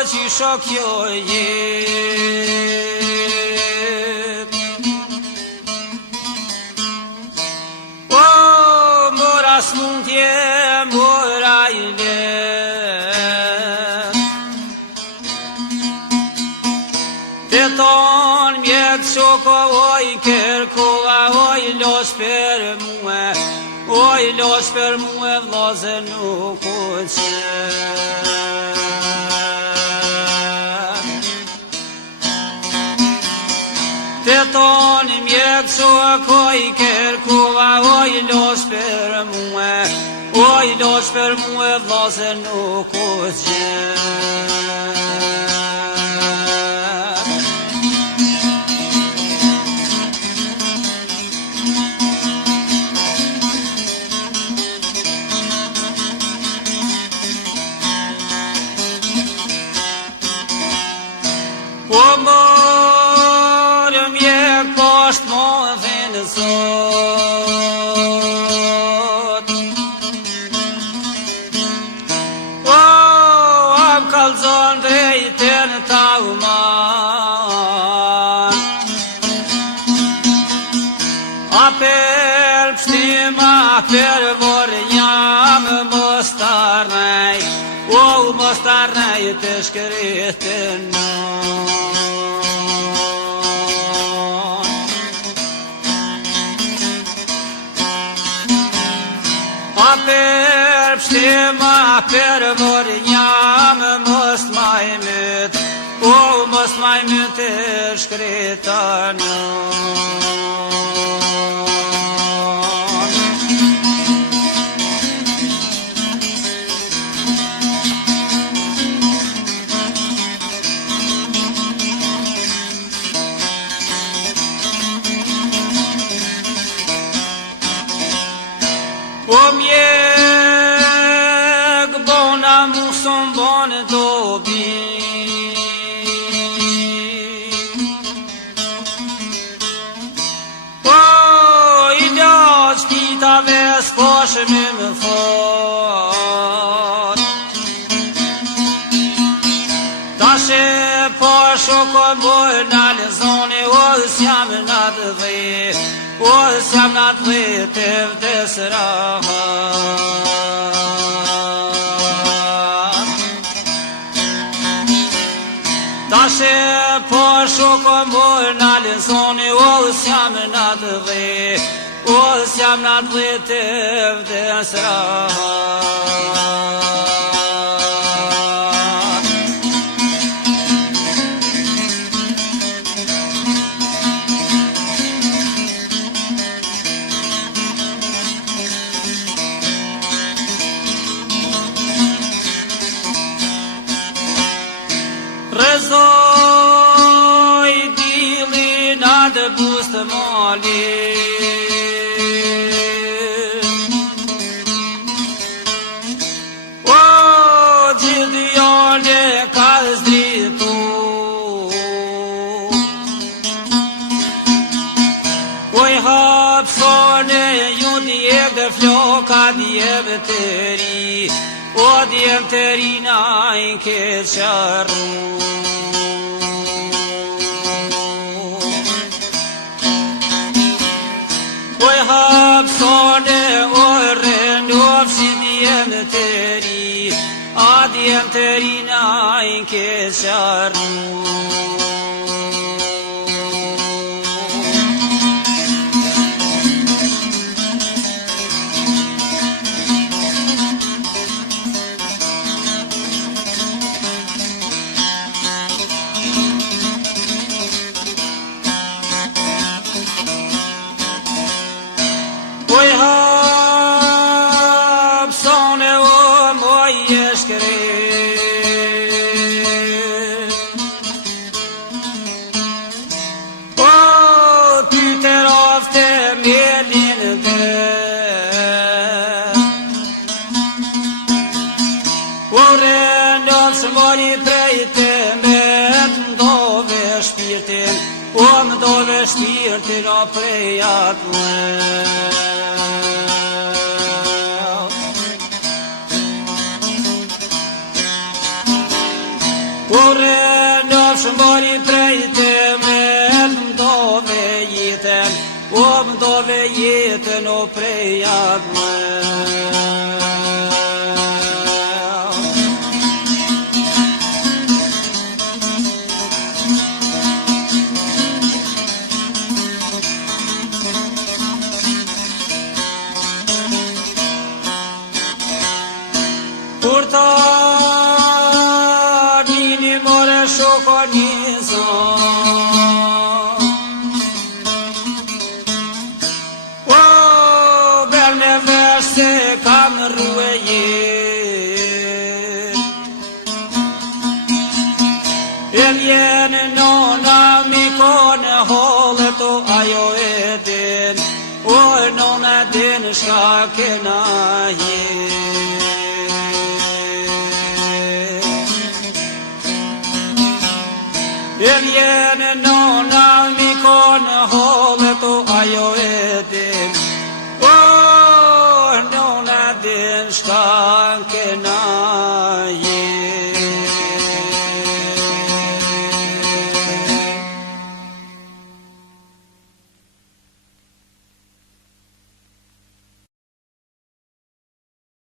që shok jo jet. O, mora s'mundje, mora I let. Te ton mjek shoko, oj kërkova, oj los për muë, oj los për muë vloze nuk u qet. Te ton mjek shoko, oj kërkova, oj los për muë, oj los për muë vloze nuk u qet. O morë mjek poshtë mo vënë zot. O, am kalzon drejten ta uman. A për pështim, a për vorë jam mos tarnej. O, mos tarnej të shkëritën për pështim, a për vorë jam mos maj myt, o mos maj myt të shkritan. O mjek bona muson bon dobi. O I laq kitave s'poshme më fort. Tashe po shoko moj në lezoni, o s'jam në të dhe, o s'jam në të dhe të vdes rahat. Tashe po shoko moj në lezoni, o s'jam në të dhe, o s'jam në të dhe të vdes rahat. Rezoj dilin atë bustë mali. O, gjithë jone ka zdritu. Oj hapsone ju djek dhe floka djeve të ri, o djem të rina I ke qarru. Oj hapsone o rëndof si djem të ri, a djem të rina I ke qarru. Oj hapsone o moj eshkret. O ty të rafte melin dhe. O rëndof së mori prej të me ndove shpirtin, o mdove shpirtin o prej atë O jetën o prej atme. Kur ta dini more shoko njëzon, ber me vesh se kam rrue jet. E vjen nona mi kone hollet o ajo e din, o nona din shka kena jet. E vjen nona mi kone hollet o ajo e din,